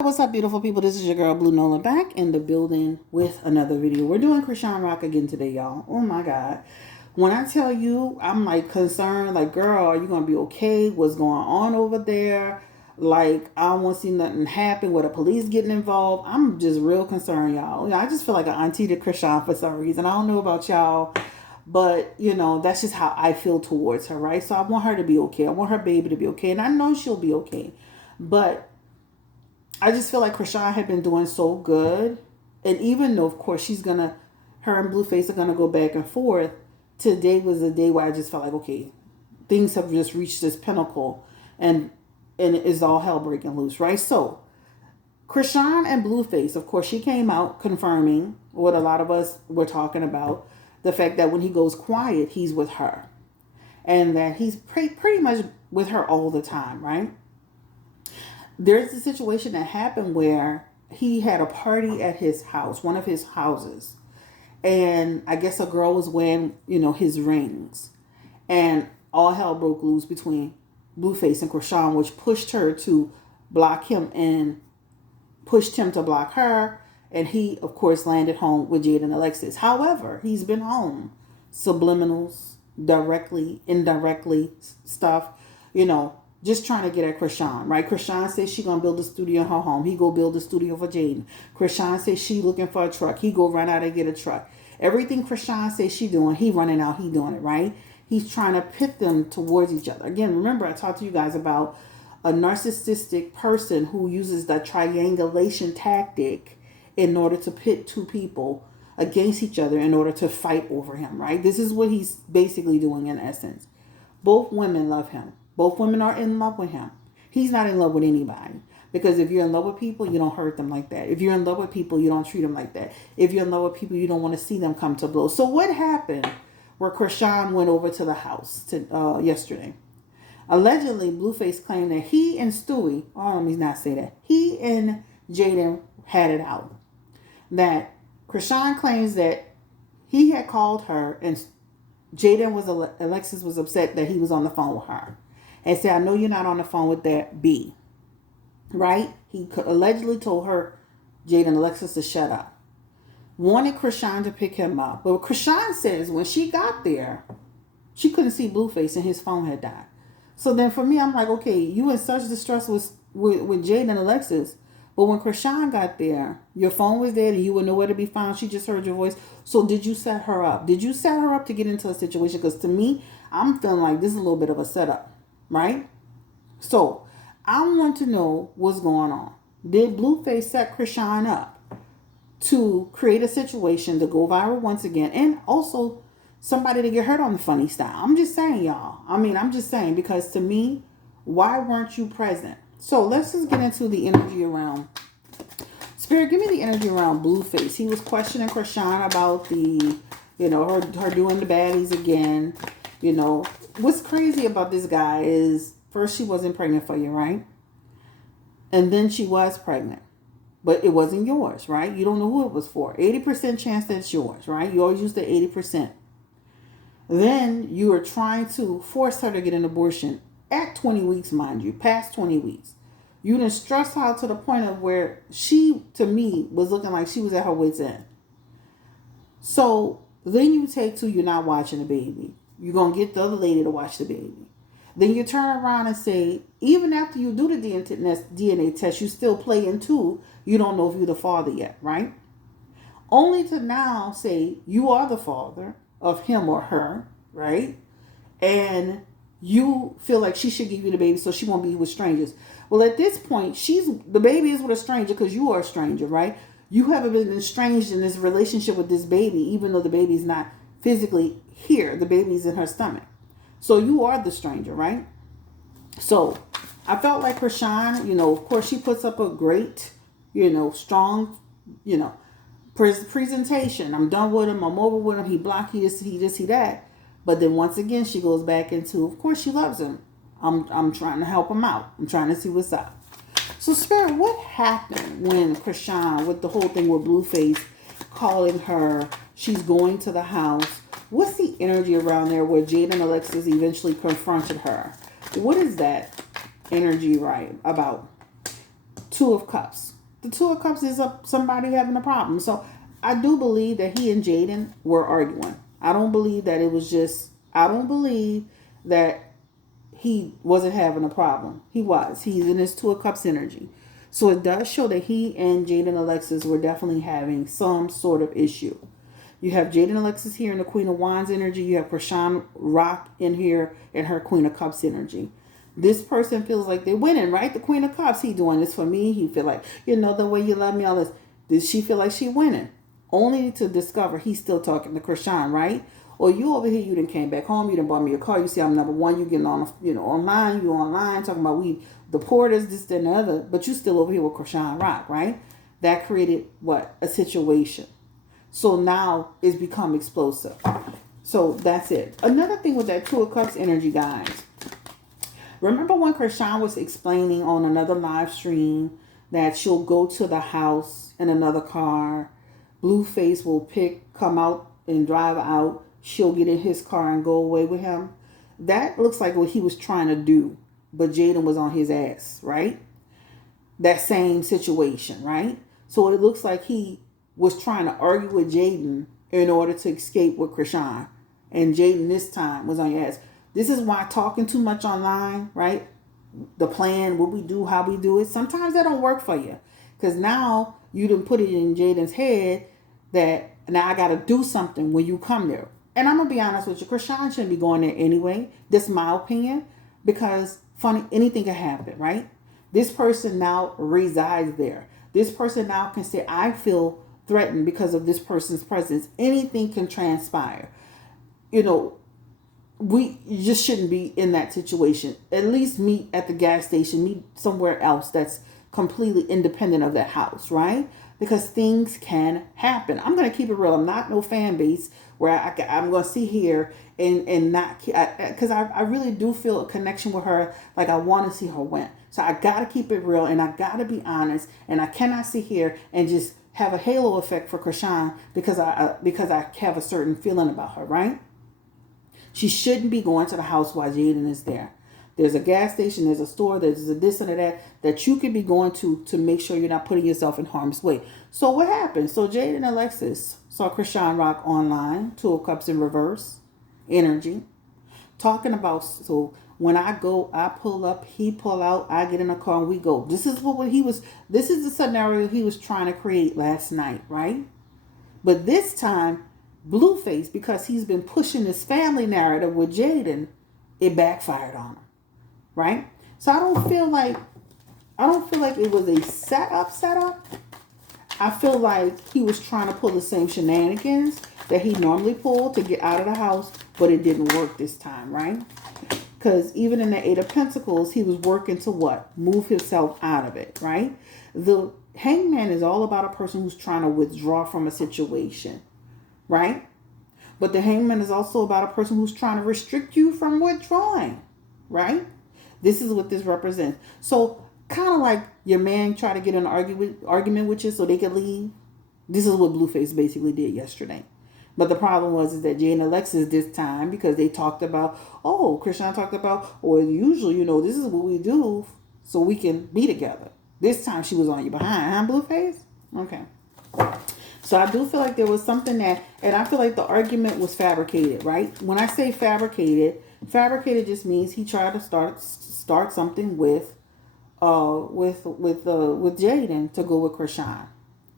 What's up, beautiful people? This is your girl Blue Nola back in the building with another video. We're doing Chrisean Rock again today, y'all. Oh my god. When I tell you, I'm like concerned, like, girl, are you gonna be okay? What's going on over there? Like, I don't want to see nothing happen with the police getting involved. I'm just real concerned, y'all. I just feel like an auntie to Chrisean for some reason. I don't know about y'all, but that's just how I feel towards her, right? So I want her to be okay. I want her baby to be okay, and I know she'll be okay. But I just feel like Chrisean had been doing so good. And even though, of course, her and Blueface are going to go back and forth, today was the day where I just felt like, okay, things have just reached this pinnacle and it's all hell breaking loose, right? So, Chrisean and Blueface, of course, she came out confirming what a lot of us were talking about, the fact that when he goes quiet, he's with her. And that he's pretty much with her all the time, right? There's a situation that happened where he had a party at his house, one of his houses. And I guess a girl was wearing, his rings. And all hell broke loose between Blueface and Chrisean, which pushed her to block him and pushed him to block her. And he, of course, landed home with Jaidyn Alexis. However, he's been home. Subliminals, directly, indirectly stuff, just trying to get at Chrisean, right? Chrisean says she gonna build a studio in her home. He go build a studio for Jaidyn. Chrisean says she looking for a truck. He go run out and get a truck. Everything Chrisean says she doing, he running out, he doing it, right? He's trying to pit them towards each other. Again, remember I talked to you guys about a narcissistic person who uses the triangulation tactic in order to pit two people against each other in order to fight over him, right? This is what he's basically doing in essence. Both women love him. Both women are in love with him. He's not in love with anybody. Because if you're in love with people, you don't hurt them like that. If you're in love with people, you don't treat them like that. If you're in love with people, you don't want to see them come to blows. So what happened where Chrisean went over to the house yesterday? Allegedly, Blueface claimed that he and Stewie, let me not say that, he and Jaidyn had it out. That Chrisean claims that he had called her and Alexis was upset that he was on the phone with her. And said, I know you're not on the phone with that B. Right? He allegedly told her, Jaidyn Alexis, to shut up. Wanted Chrisean to pick him up. But Chrisean says when she got there, she couldn't see Blueface and his phone had died. So then for me, I'm like, okay, you in such distress with Jaidyn Alexis. But when Chrisean got there, your phone was dead and you were nowhere to be found. She just heard your voice. So did you set her up? Did you set her up to get into a situation? Because to me, I'm feeling like this is a little bit of a setup. Right? So, I want to know what's going on. Did Blueface set Chrisean up to create a situation to go viral once again and also somebody to get hurt on the funny style? I'm just saying, y'all. I'm just saying because to me, why weren't you present? So, let's just get into the energy around. Spirit, give me the energy around Blueface. He was questioning Chrisean about the, her doing the baddies again. What's crazy about this guy is first she wasn't pregnant for you, right? And then she was pregnant. But it wasn't yours, right? You don't know who it was for. 80% chance that it's yours, right? You always use the 80%. Then you are trying to force her to get an abortion at 20 weeks, mind you, past 20 weeks. You done stressed her out to the point of where she, to me, was looking like she was at her wit's end. So then you take to you're not watching the baby. You're going to get the other lady to watch the baby. Then you turn around and say, even after you do the DNA test, you still play into, you don't know if you're the father yet, right? Only to now say you are the father of him or her, right? And you feel like she should give you the baby so she won't be with strangers. Well, at this point, the baby is with a stranger because you are a stranger, right? You haven't been estranged in this relationship with this baby, even though the baby's not physically here. The baby's in her stomach. So you are the stranger, right? So I felt like Chrisean, of course she puts up a great, strong, presentation. I'm done with him. I'm over with him. He blocked, he this, he that. But then once again, she goes back into, of course she loves him. I'm trying to help him out. I'm trying to see what's up. So Spirit, what happened when Chrisean, with the whole thing with Blueface calling her, she's going to the house. What's the energy around there where Jaidyn Alexis eventually confronted her? What is that energy right about? Two of Cups. The Two of Cups is somebody having a problem. So I do believe that he and Jaidyn were arguing. I don't believe that it was just, I don't believe that he wasn't having a problem. He was. He's in his Two of Cups energy. So it does show that he and Jaidyn Alexis were definitely having some sort of issue. You have Jaidyn Alexis here in the Queen of Wands energy. You have Chrisean Rock in here in her Queen of Cups energy. This person feels like they're winning, right? The Queen of Cups, he doing this for me. He feel like, you know, the way you love me, all this. Does she feel like she winning? Only to discover he's still talking to Chrisean, right? Or you over here, you done came back home, you done bought me a car, you see I'm number one, you getting on, you know, online, you online, talking about we, the porters, this, that, and the other, but you still over here with Chrisean Rock, right? That created what? A situation. So now it's become explosive. So that's it. Another thing with that Two of Cups energy, guys. Remember when Chrisean was explaining on another live stream that she'll go to the house in another car, Blueface will come out and drive out, she'll get in his car and go away with him? That looks like what he was trying to do, but Jaidyn was on his ass, right? That same situation, right? So it looks like he was trying to argue with Jaidyn in order to escape with Chrisean, and Jaidyn this time was on your ass. This is why talking too much online, right? The plan, what we do, how we do it, sometimes that don't work for you. Because now you done put it in Jaidyn's head that now I got to do something when you come there. And I'm going to be honest with you, Chrisean shouldn't be going there anyway. That's my opinion. Because funny, anything can happen, right? This person now resides there. This person now can say, I feel threatened because of this person's presence. Anything can transpire. You know, you just shouldn't be in that situation. At least meet at the gas station, meet somewhere else that's completely independent of that house, right? Because things can happen. I'm going to keep it real. I'm not no fan base where I'm going to sit here and not, because I really do feel a connection with her. Like I want to see her win. So I got to keep it real and I got to be honest. And I cannot sit here and just have a halo effect for Chrisean because I have a certain feeling about her, right? She shouldn't be going to the house while Jaidyn is there. There's a gas station, there's a store, there's a this and a that you could be going to make sure you're not putting yourself in harm's way. So what happened? So Jaidyn Alexis saw Chrisean Rock online, Two of Cups in reverse, energy, talking about, so when I go, I pull up, he pull out, I get in a car and we go. This is this is the scenario he was trying to create last night, right? But this time, Blueface, because he's been pushing this family narrative with Jaidyn, it backfired on him, right? So I don't feel like it was a setup. I feel like he was trying to pull the same shenanigans that he normally pulled to get out of the house, but it didn't work this time, right? Because even in the Eight of Pentacles, he was working to what? Move himself out of it, right? The Hangman is all about a person who's trying to withdraw from a situation, right? But the Hangman is also about a person who's trying to restrict you from withdrawing, right? This is what this represents. So kind of like your man try to get in an argument with you so they can leave. This is what Blueface basically did yesterday. But the problem is that Jaidyn Alexis this time, because they talked about, Chrisean talked about, usually, this is what we do so we can be together. This time she was on you behind, huh, Blueface? Okay. So I do feel like there was something and I feel like the argument was fabricated, right? When I say fabricated just means he tried to start something with Jaidyn to go with Chrisean.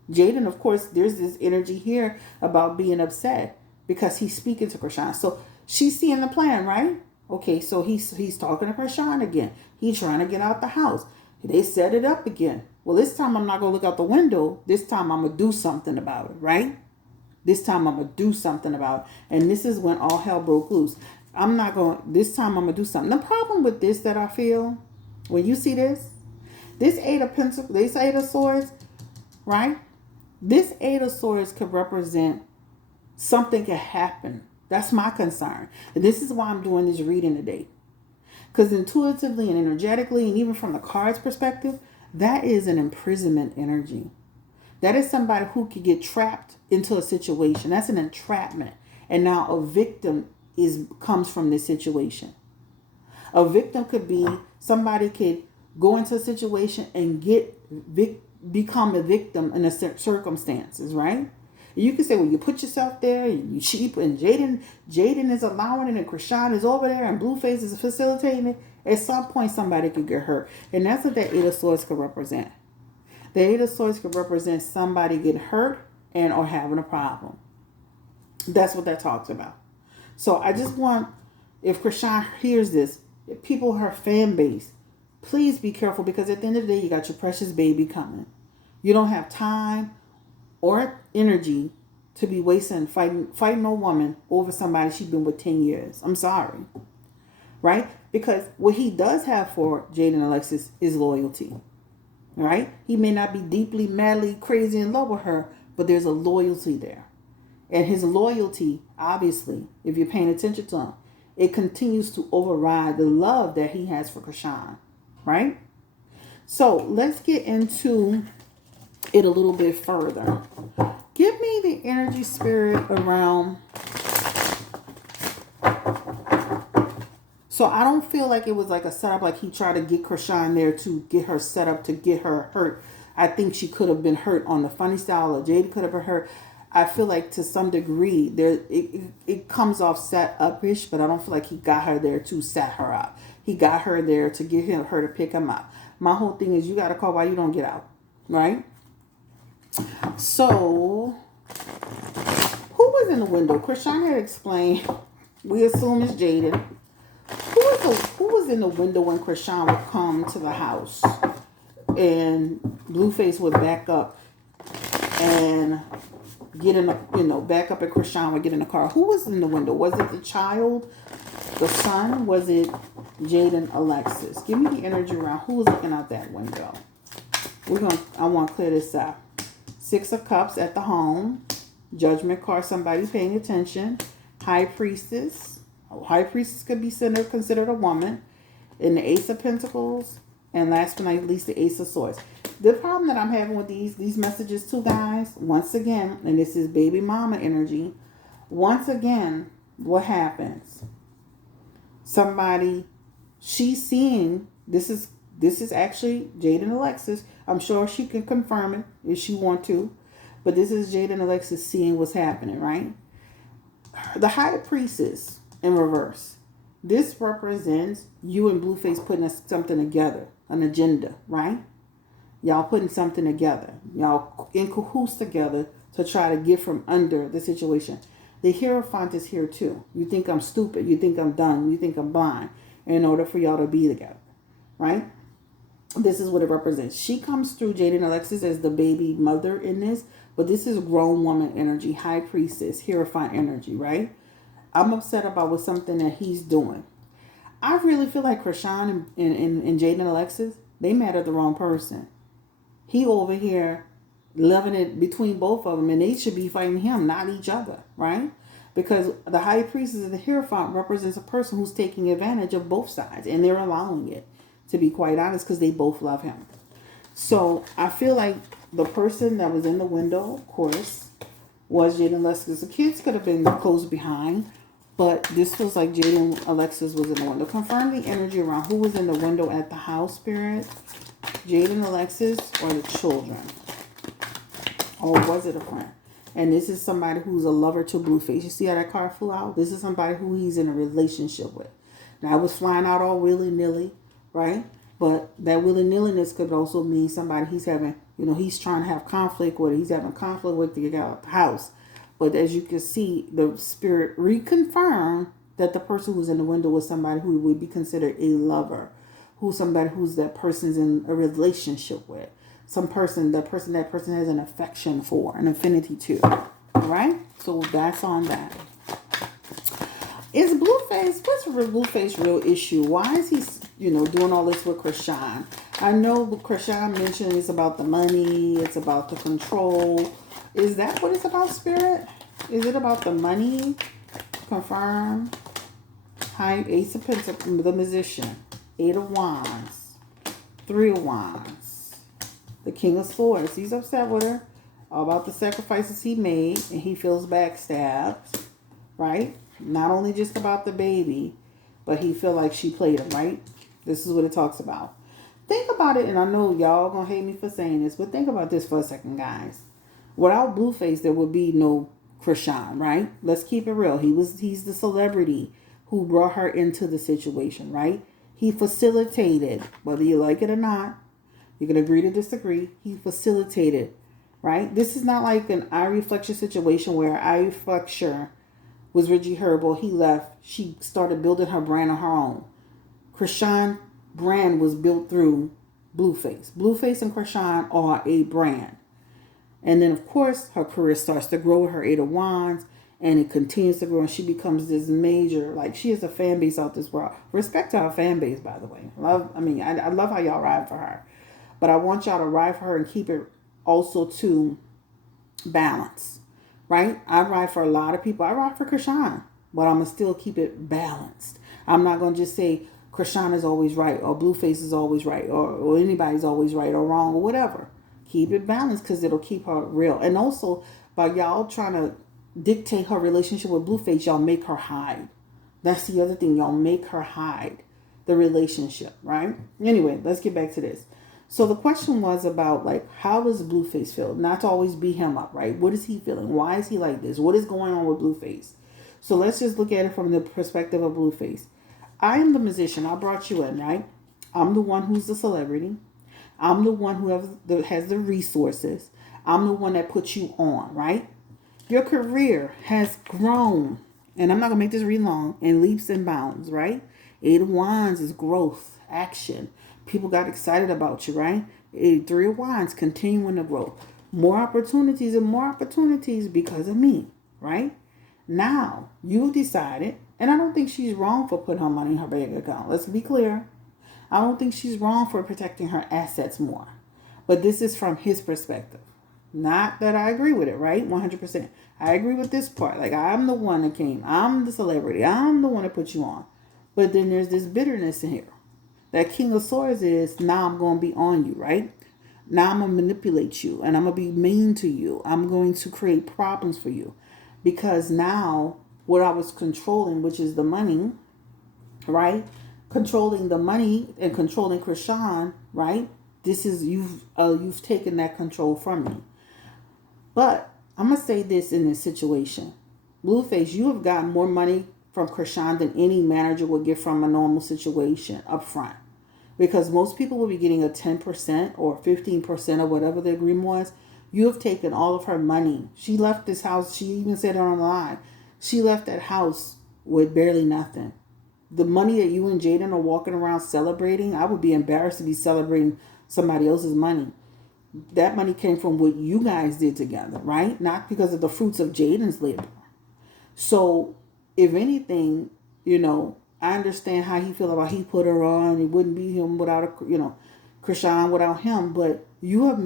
Jaidyn, of course, there's this energy here about being upset because he's speaking to Chrisean. So she's seeing the plan, right? Okay, so he's talking to Chrisean again. He's trying to get out the house. They set it up again. Well, this time I'm not going to look out the window. This time I'm going to do something about it, right? This time I'm going to do something about it. And this is when all hell broke loose. This time I'm going to do something. The problem with this that I feel, when you see this Eight of Pentacles, this Eight of Swords, right? This Eight of Swords could represent something could happen. That's my concern. And this is why I'm doing this reading today. Because intuitively and energetically, and even from the card's perspective, that is an imprisonment energy. That is somebody who could get trapped into a situation. That's an entrapment. And now a victim comes from this situation. A victim could be somebody could go into a situation and get become a victim in the circumstances, right? You can say, well, you put yourself there, and you cheap, and Jaidyn is allowing it, and Chrisean is over there, and Blueface is facilitating it. At some point, somebody could get hurt, and that's what that Eight of Swords could represent. The Eight of Swords could represent somebody getting hurt and or having a problem. That's what that talks about. So I just want, if Chrisean hears this, if people, her fan base, please be careful, because at the end of the day, you got your precious baby coming. You don't have time or energy to be wasting fighting a woman over somebody she's been with 10 years. I'm sorry. Right? Because what he does have for Jaidyn Alexis is loyalty. Right? He may not be deeply, madly, crazy in love with her, but there's a loyalty there. And his loyalty, obviously, if you're paying attention to him, it continues to override the love that he has for Chrisean. Right? So let's get into it a little bit further. Give me the energy, spirit, around. So I don't feel like it was like a setup, like he tried to get Chrisean there to get her set up to get her hurt. I think she could have been hurt on the funny style, or Jade could have been hurt. I feel like to some degree there it comes off set up-ish, but I don't feel like he got her there to set her up. He got her there to get her to pick him up. My whole thing is, you got to call why you don't get out, right? So, who was in the window? Chrisean had explained. We assume it's Jaidyn. Who was in the window when Chrisean would come to the house and Blueface would back up and get in the, back up, and Chrisean would get in the car? Who was in the window? Was it the child, the son? Was it Jaidyn Alexis? Give me the energy around who was looking out that window. I want to clear this out. Six of Cups at the home. Judgment card, somebody paying attention. High Priestess. High Priestess could be considered a woman. And the Ace of Pentacles. And last but not least, the Ace of Swords. The problem that I'm having with these messages too, guys, once again, and this is baby mama energy. Once again, what happens? Somebody, she's seeing, this is actually Jaidyn Alexis. I'm sure she can confirm it if she want to. But this is Jaidyn Alexis seeing what's happening, right? The High Priestess in reverse. This represents you and Blueface putting something together, an agenda, right? Y'all putting something together. Y'all in cahoots together to try to get from under the situation. The Hierophant is here too. You think I'm stupid. You think I'm dumb. You think I'm blind. In order for y'all to be together, right? This is what it represents. She comes through Jaidyn Alexis as the baby mother in this, but this is grown woman energy, High Priestess, Hierophant energy, right? I'm upset about with something that he's doing. I really feel like Chrisean and Jaidyn Alexis, they mad at the wrong person. He over here loving it between both of them, and they should be fighting him, not each other, right? Because the High Priestess of the Hierophant represents a person who's taking advantage of both sides, and they're allowing it, to be quite honest, because they both love him. So I feel like the person that was in the window, of course, was Jaidyn Alexis. The kids could have been close behind, but this was like Jaidyn Alexis was in the window. Confirm the energy around who was in the window at the house, spirit. Jaidyn Alexis or the children? Or was it a friend? And this is somebody who's a lover to Blueface. You see how that card flew out? This is somebody who he's in a relationship with. Now, it was flying out all willy-nilly, right? But that willy-nilliness could also mean somebody he's having, he's trying to have conflict with. He's having conflict with the house. But as you can see, the spirit reconfirmed that the person who's in the window was somebody who would be considered a lover. Somebody who's that person's in a relationship with. That person has an affection for, an affinity to. Right? So that's on that. Is what's Blueface's real issue? Why is he, doing all this with Chrisean? I know Chrisean mentioned it's about the money, it's about the control. Is that what it's about, spirit? Is it about the money? Confirm. High Ace of Pentacles, the Musician. 8 of Wands. 3 of Wands. The King of Swords. He's upset with her about the sacrifices he made, and he feels backstabbed, right? Not only just about the baby, but he feel like she played him, right? This is what it talks about. think about it, and I know y'all gonna hate me for saying this, but think about this for a second, guys. Without Blueface, there would be no Chrisean, right? Let's keep it real. He's the celebrity who brought her into the situation, right? He facilitated, whether you like it or not, you can agree to disagree, he facilitated, right? This is not like an Irie Fletcher situation where Irie Fletcher was Reggie Herbal, he left, she started building her brand on her own. Chrisean brand was built through Blueface. Blueface and Chrisean are a brand. And then, of course, her career starts to grow with her Eight of Wands, and it continues to grow, and she becomes this major, like, she has a fan base out this world. Respect to her fan base, by the way. I love how y'all ride for her. But I want y'all to ride for her and keep it also to balance, right? I ride for a lot of people. I ride for Chrisean, but I'm going to still keep it balanced. I'm not going to just say Chrisean is always right, or Blueface is always right, or anybody's always right or wrong, or whatever. Keep it balanced because it'll keep her real. And also, by y'all trying to dictate her relationship with Blueface, y'all make her hide. That's the other thing. Y'all make her hide the relationship, right? Anyway, let's get back to this. So the question was about, like, how does Blueface feel? Not to always beat him up, right? What is he feeling? Why is he like this? What is going on with Blueface? So let's just look at it from the perspective of Blueface. I am the musician. I brought you in, right? I'm the one who's the celebrity. I'm the one who has the resources. I'm the one that puts you on, right? Your career has grown, and I'm not going to make this read long, in leaps and bounds, right? Eight of Wands is growth, action. People got excited about you, right? Three of Wands, continuing to grow. More opportunities and more opportunities because of me, right? Now, you've decided, and I don't think she's wrong for putting her money in her bank account. Let's be clear. I don't think she's wrong for protecting her assets more. But this is from his perspective. Not that I agree with it, right? 100%. I agree with this part. Like, I'm the one that came. I'm the celebrity. I'm the one that put you on. But then there's this bitterness in here. That King of Swords is, now I'm going to be on you, right? Now I'm going to manipulate you. And I'm going to be mean to you. I'm going to create problems for you. Because now, what I was controlling, which is the money, right? Controlling the money and controlling Chrisean, right? This is, you've taken that control from me. But I'm going to say this in this situation. Blueface, you have gotten more money from Chrisean than any manager would get from a normal situation up front. Because most people will be getting a 10% or 15% or whatever the agreement was. You have taken all of her money. She left this house. She even said it on the line. She left that house with barely nothing. The money that you and Jaidyn are walking around celebrating, I would be embarrassed to be celebrating somebody else's money. That money came from what you guys did together, right? Not because of the fruits of Jaidyn's labor. So, if anything, I understand how he feel about he put her on. It wouldn't be him without Chrisean without him. But you have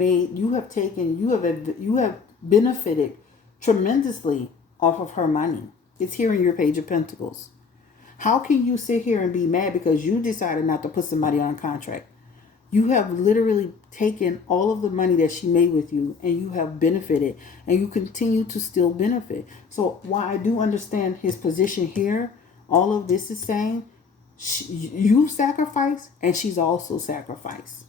benefited tremendously off of her money. It's here in your Page of Pentacles. How can you sit here and be mad because you decided not to put somebody on a contract? You have literally taken all of the money that she made with you and you have benefited and you continue to still benefit. So while I do understand his position here, all of this is saying you sacrificed and she's also sacrificed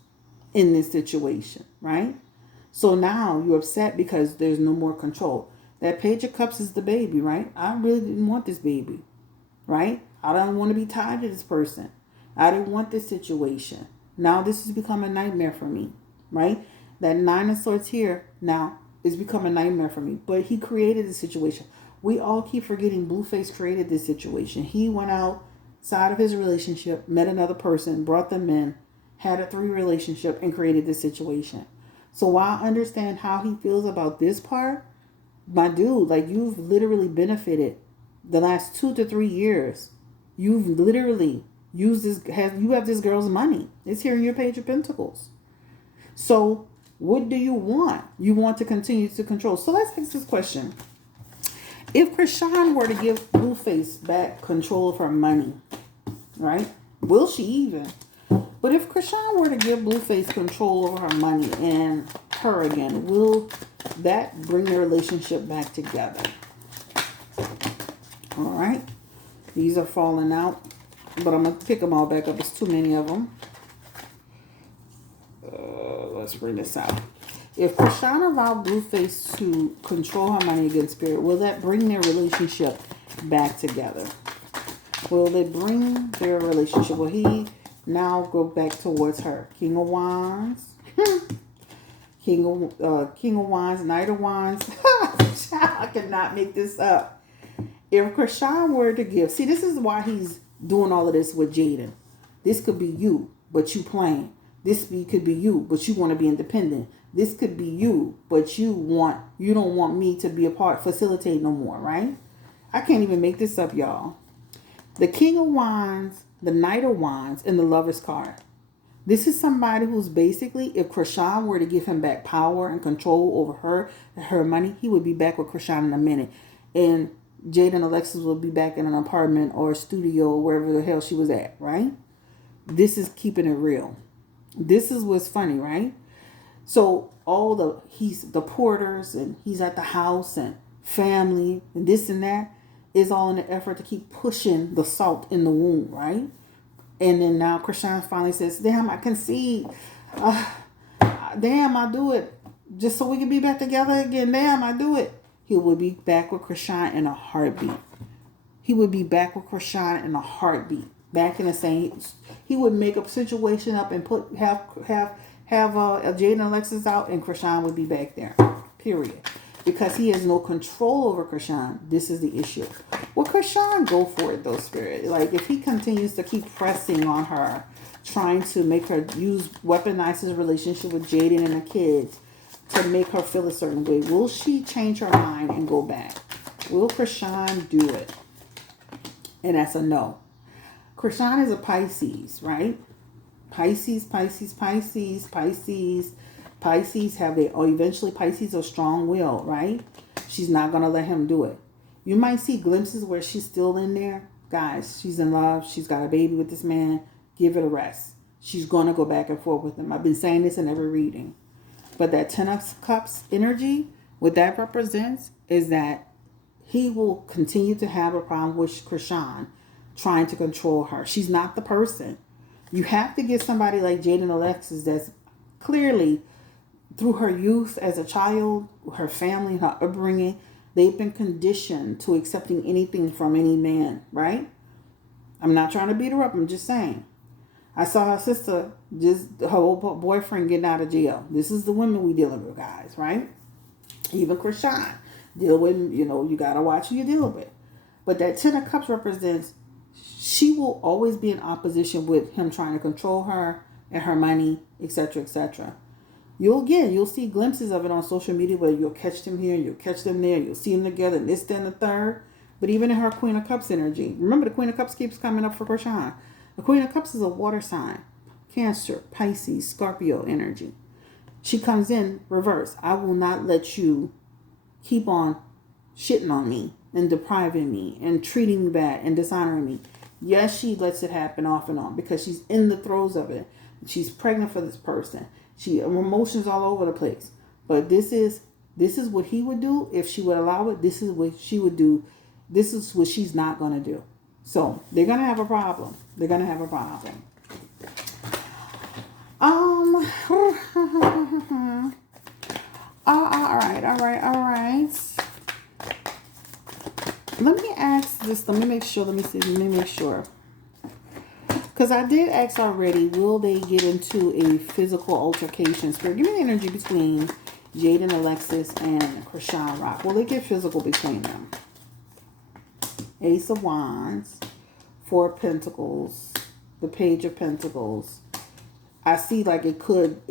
in this situation, right? So now you're upset because there's no more control. That Page of Cups is the baby, right? I really didn't want this baby, right? I don't want to be tied to this person. I didn't want this situation. Now this has become a nightmare for me, right? That Nine of Swords here now is become a nightmare for me. But he created the situation. We all keep forgetting Blueface created this situation. He went outside of his relationship, met another person, brought them in, had a 3 relationship, and created this situation. So while I understand how he feels about this part, my dude, like, you've literally benefited the last 2 to 3 years. You've literally used this, you have this girl's money. It's here in your Page of Pentacles. So what do you want? You want to continue to control. So let's ask this question. If Chrisean were to give Blueface back control of her money, right? Will she even? But if Chrisean were to give Blueface control over her money and her again, will that bring the relationship back together? All right. These are falling out, but I'm going to pick them all back up. It's too many of them. let's bring this out. If Chrisean allowed Blueface to control her money against spirit, will that bring their relationship back together? Will it bring their relationship? Will he now go back towards her? King of Wands. King of Wands, Knight of Wands. I cannot make this up. If Chrisean were to give, see, this is why he's doing all of this with Jaidyn. This could be you, but you playing. Could be you, but you want to be independent. This could be you, but you don't want me to be a part, facilitate no more, right? I can't even make this up, y'all. The King of Wands, the Knight of Wands, and the Lover's card. This is somebody who's basically, if Chrisean were to give him back power and control over her money, he would be back with Chrisean in a minute. And Jaidyn Alexis would be back in an apartment or a studio or wherever the hell she was at, right? This is keeping it real. This is what's funny, right? So he's the porters and he's at the house and family and this and that is all in the effort to keep pushing the salt in the wound, right? And then now Chrisean finally says, damn, I concede. Damn, I do it. Just so we can be back together again. Damn, I do it. He would be back with Chrisean in a heartbeat. He would be back with Chrisean in a heartbeat. Back in the same, he would make a situation up and have Jaidyn Alexis out, and Chrisean would be back there. Period. Because he has no control over Chrisean. This is the issue. Will Chrisean go for it though, Spirit? Like if he continues to keep pressing on her, trying to make her weaponize his relationship with Jaidyn and the kids to make her feel a certain way, will she change her mind and go back? Will Chrisean do it? And that's a no. Chrisean is a Pisces, right? Pisces are strong-willed, right? She's not going to let him do it. You might see glimpses where she's still in there. Guys, she's in love. She's got a baby with this man. Give it a rest. She's going to go back and forth with him. I've been saying this in every reading. But that 10 of Cups energy, what that represents is that he will continue to have a problem with Chrisean trying to control her. She's not the person. You have to get somebody like Jaidyn Alexis that's clearly, through her youth as a child, her family, her upbringing, they've been conditioned to accepting anything from any man, right? I'm not trying to beat her up. I'm just saying. I saw her sister, her old boyfriend getting out of jail. This is the women we dealing with, guys, right? Even Chrisean. Deal with, you got to watch who you deal with. But that 10 of Cups represents she will always be in opposition with him trying to control her and her money, etc., etc. You'll see glimpses of it on social media where you'll catch them here, you'll catch them there, you'll see them together, and this, then, the third. But even in her Queen of Cups energy, remember the Queen of Cups keeps coming up for Chrisean. The Queen of Cups is a water sign. Cancer, Pisces, Scorpio energy. She comes in reverse. I will not let you keep on shitting on me and depriving me and treating me bad and dishonoring me. Yes, she lets it happen off and on because she's in the throes of it. She's pregnant for this person. Her emotions all over the place. But this is what he would do if she would allow it. This is what she would do. This is what she's not going to do. So they're going to have a problem. They're going to have a problem. All right. Let me ask this. Let me make sure. Because I did ask already, will they get into a physical altercation? Spirit, give me the energy between Jaidyn Alexis and Chrisean Rock. Will they get physical between them? Ace of Wands, Four of Pentacles, the Page of Pentacles. I see like it could.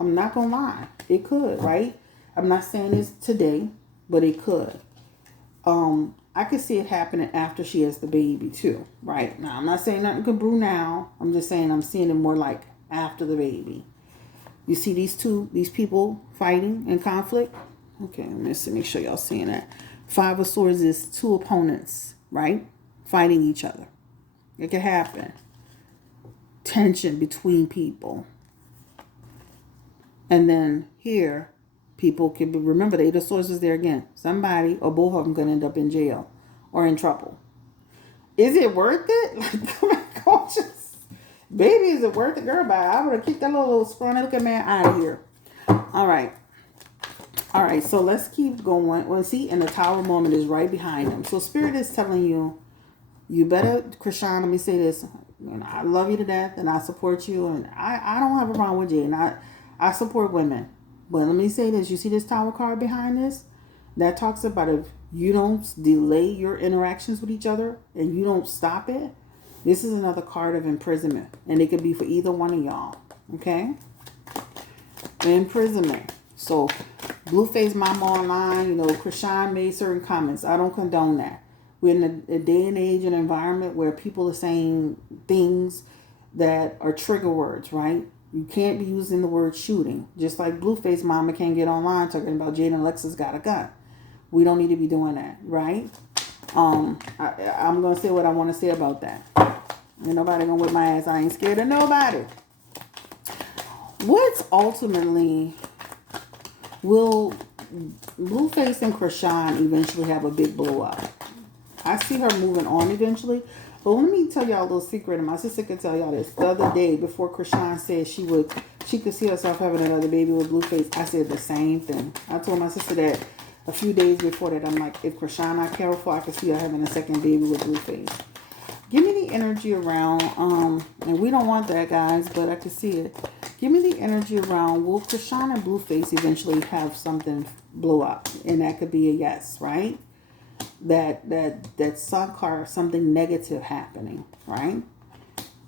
I'm not going to lie. It could, right? I'm not saying this today, but it could. I could see it happening after she has the baby too, right? Now, I'm not saying nothing could brew now. I'm just saying I'm seeing it more like after the baby. You see these people fighting in conflict? Okay, let me just make sure y'all seeing that. Five of Swords is two opponents, right? Fighting each other. It could happen. Tension between people. And then here, people can remember the Eight of Swords is there again. Somebody or both of them going to end up in jail or in trouble. Is it worth it? Like, Baby, is it worth it, girl? Bye. I would have kicked that little scrawny looking man out of here. All right. All right, so let's keep going. Well, see, and the tower moment is right behind him. So Spirit is telling you, you better, Chrisean, let me say this. And I love you to death, and I support you, and I don't have a problem with Jaidyn. I support women. But let me say this. You see this tower card behind this? That talks about if you don't delay your interactions with each other and you don't stop it, this is another card of imprisonment. And it could be for either one of y'all. Okay? Imprisonment. So, Blueface Mama online, you know, Chrisean made certain comments. I don't condone that. We're in a day and age and environment where people are saying things that are trigger words, right? You can't be using the word shooting. Just like Blueface Mama can't get online talking about Jaidyn Alexis got a gun. We don't need to be doing that, right? I'm going to say what I want to say about that. Ain't nobody going to whip my ass. I ain't scared of nobody. What's ultimately... Will Blueface and Chrisean eventually have a big blow up? I see her moving on eventually. But let me tell y'all a little secret. And my sister could tell y'all this. The other day, before Chrisean said she could see herself having another baby with Blueface, I said the same thing. I told my sister that a few days before that. I'm like, if Chrisean not careful, I could see her having a second baby with Blueface. Give me the energy around, and we don't want that, guys, but I can see it. Give me the energy around, will Chrisean and Blueface eventually have something blow up? And that could be a yes, right? That sun card, something negative happening, right?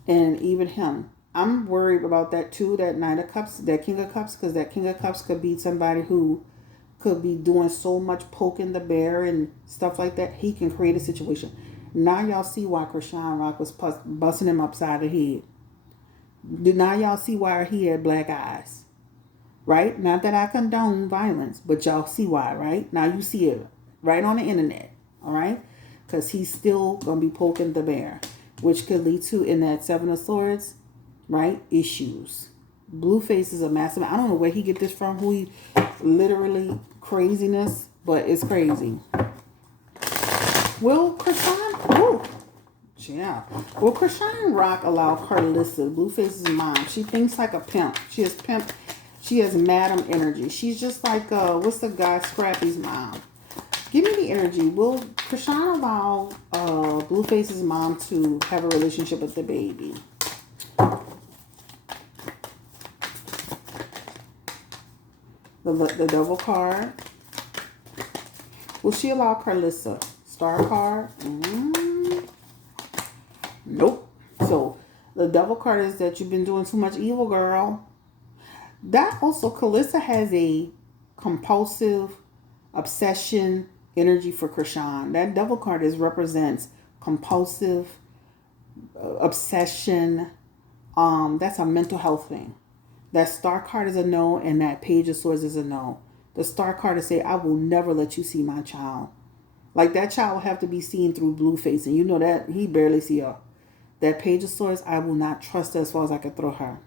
And even him. I'm worried about that too, that Knight of Cups, that King of Cups, because that King of Cups could be somebody who could be doing so much poking the bear and stuff like that. He can create a situation. Now y'all see why Chrisean Rock was busting him upside the head. Now y'all see why he had black eyes. Right? Not that I condone violence, but y'all see why, right? Now you see it right on the internet. All right? Because he's still going to be poking the bear. Which could lead to, in that Seven of Swords, right? Issues. Blueface is a massive... I don't know where he get this from. Who he... Literally craziness. But it's crazy. Will Chrisean... Ooh. Yeah. Will Chrisean Rock allow Carlissa, Blueface's mom? She thinks like a pimp. She has pimp. She has madam energy. She's just like, what's the guy, Scrappy's mom? Give me the energy. Will Chrisean allow Blueface's mom to have a relationship with the baby? The double card. Will she allow Carlissa? Star card? Nope. So, the double card is that you've been doing too much evil, girl. That also, Carlissa has a compulsive obsession energy for Chrisean. That double card represents compulsive obsession. That's a mental health thing. That star card is a no, and that page of swords is a no. The star card is say, I will never let you see my child. Like, that child will have to be seen through Blueface, and you know that he barely see her. That page of swords, I will not trust her as far as I can throw her.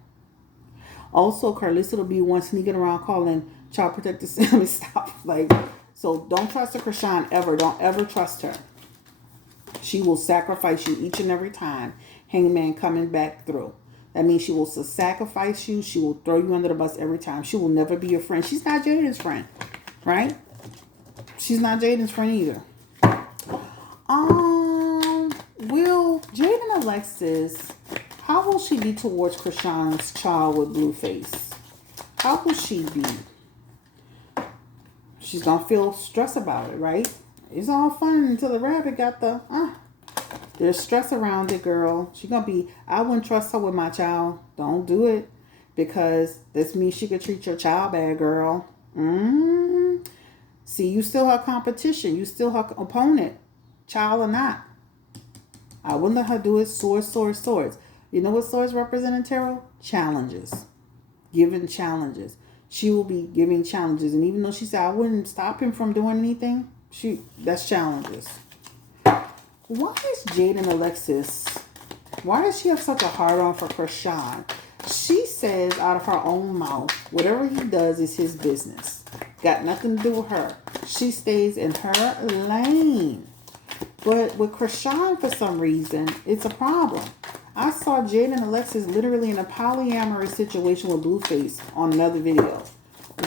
Also, Carlissa will be one sneaking around calling child protective. Let me stop. Like, so don't trust her, Chrisean, ever. Don't ever trust her. She will sacrifice you each and every time. Hangman coming back through. That means she will sacrifice you. She will throw you under the bus every time. She will never be your friend. She's not Jaidyn's friend, right? She's not Jaidyn's friend either. Will Jaidyn Alexis, how will she be towards Chrisean's child with Blueface? How will she be? She's going to feel stress about it, right? It's all fun until the rabbit got the, there's stress around it, girl. She's going to be, I wouldn't trust her with my child. Don't do it. Because this means she could treat your child bad, girl. See, you still her competition. You still her opponent. Child or not. I wouldn't let her do it. Swords, swords, swords. You know what swords represent in tarot? Challenges. Giving challenges. She will be giving challenges. And even though she said, I wouldn't stop him from doing anything, that's challenges. Why is Jaidyn Alexis, why does she have such a hard-on for Chrisean? She says out of her own mouth, whatever he does is his business. Got nothing to do with her. She stays in her lane. But with Chrisean, for some reason, it's a problem. I saw Jaidyn Alexis literally in a polyamorous situation with Blueface on another video.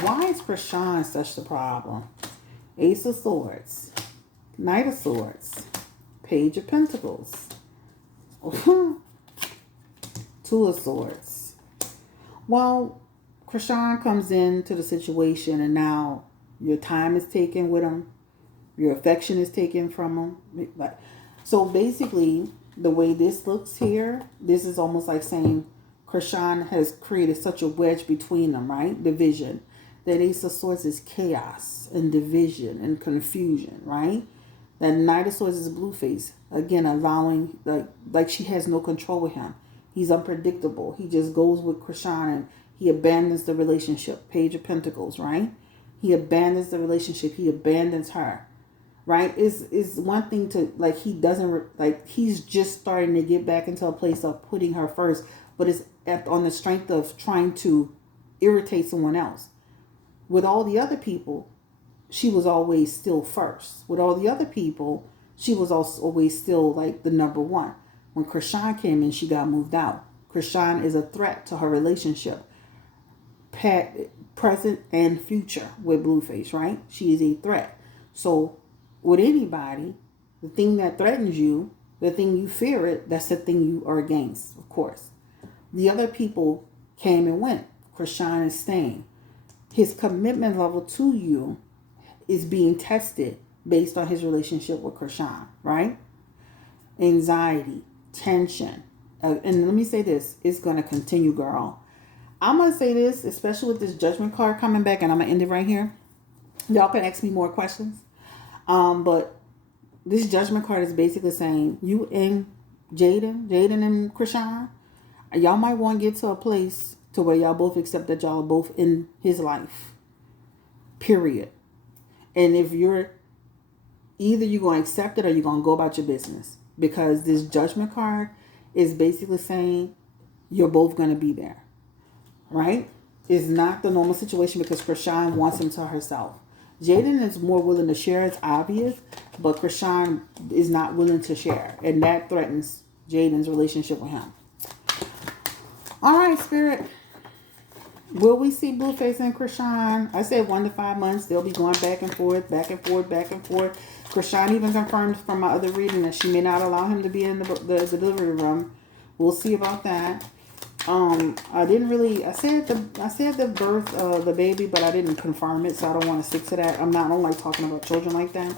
Why is Chrisean such the problem? Ace of Swords, Knight of Swords, Page of Pentacles, Two of Swords. Well, Chrisean comes into the situation and now your time is taken with him. Your affection is taken from him. So basically, the way this looks here, this is almost like saying Chrisean has created such a wedge between them, right? Division. That Ace of Swords is chaos and division and confusion, right? That Knight of Swords is Blueface. Again, allowing, like she has no control with him. He's unpredictable. He just goes with Chrisean and he abandons the relationship. Page of Pentacles, right? He abandons the relationship. He abandons her, right? Is one thing to, like, he doesn't, like, he's just starting to get back into a place of putting her first, but it's on the strength of trying to irritate someone else. With all the other people, she was always still first. With all the other people, she was also always still like the number one. When Chrisean came in, she got moved out. Chrisean is a threat to her relationship, present and future with Blueface, right? She is a threat. So with anybody, the thing that threatens you, the thing you fear it, that's the thing you are against, of course. The other people came and went. Chrisean is staying. His commitment level to you is being tested based on his relationship with Chrisean, right? Anxiety, tension. And let me say this, it's going to continue, girl. I'm going to say this, especially with this judgment card coming back, and I'm going to end it right here. Y'all can ask me more questions. But this judgment card is basically saying you and Jaidyn and Chrisean, y'all might want to get to a place to where y'all both accept that y'all are both in his life. Period. And if you're either you're going to accept it or you're going to go about your business. Because this judgment card is basically saying you're both going to be there. Right? It's not the normal situation because Chrisean wants him to herself. Jaidyn is more willing to share, it's obvious, but Chrisean is not willing to share. And that threatens Jaidyn's relationship with him. All right, Spirit. Will we see Blueface and Chrisean? I said 1 to 5 months. They'll be going back and forth, back and forth, back and forth. Chrisean even confirmed from my other reading that she may not allow him to be in the delivery room. We'll see about that. I didn't really. I said the birth of the baby, but I didn't confirm it, so I don't want to stick to that. I don't like talking about children like that.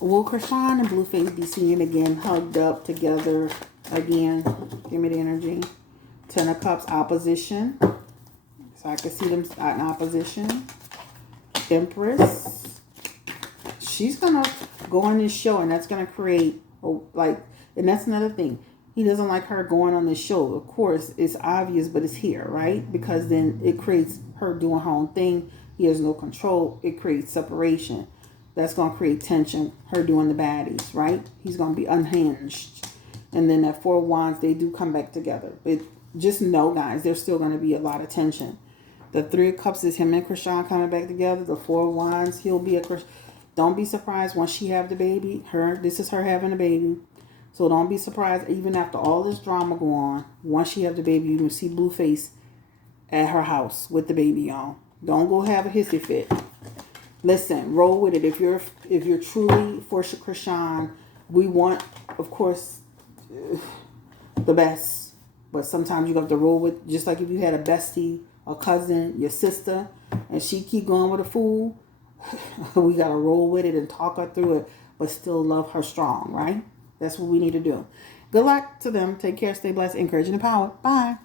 Will Chrisean and Blueface be seen again, hugged up together again? Give me the energy. 10 of Cups, opposition. So I can see them in opposition. Empress. She's going to go on this show, and that's going to create, and that's another thing. He doesn't like her going on this show. Of course, it's obvious, but it's here, right? Because then it creates her doing her own thing. He has no control. It creates separation. That's going to create tension. Her doing the baddies, right? He's going to be unhinged. And then at 4 of Wands, they do come back together. But just know, guys, there's still going to be a lot of tension. The 3 of Cups is him and Chrisean coming back together. The 4 of Wands, he'll be a Chrisean. Don't be surprised once she have the baby. This is her having a baby. So don't be surprised, even after all this drama go on, once she have the baby, you can see Blueface at her house with the baby, y'all. Don't go have a hissy fit. Listen, roll with it. If you're truly for Chrisean, we want, of course, the best. But sometimes you have to roll with, just like if you had a bestie, a cousin, your sister, and she keep going with a fool, we got to roll with it and talk her through it, but still love her strong, right? That's what we need to do. Good luck to them. Take care. Stay blessed. Encourage and empower. Bye.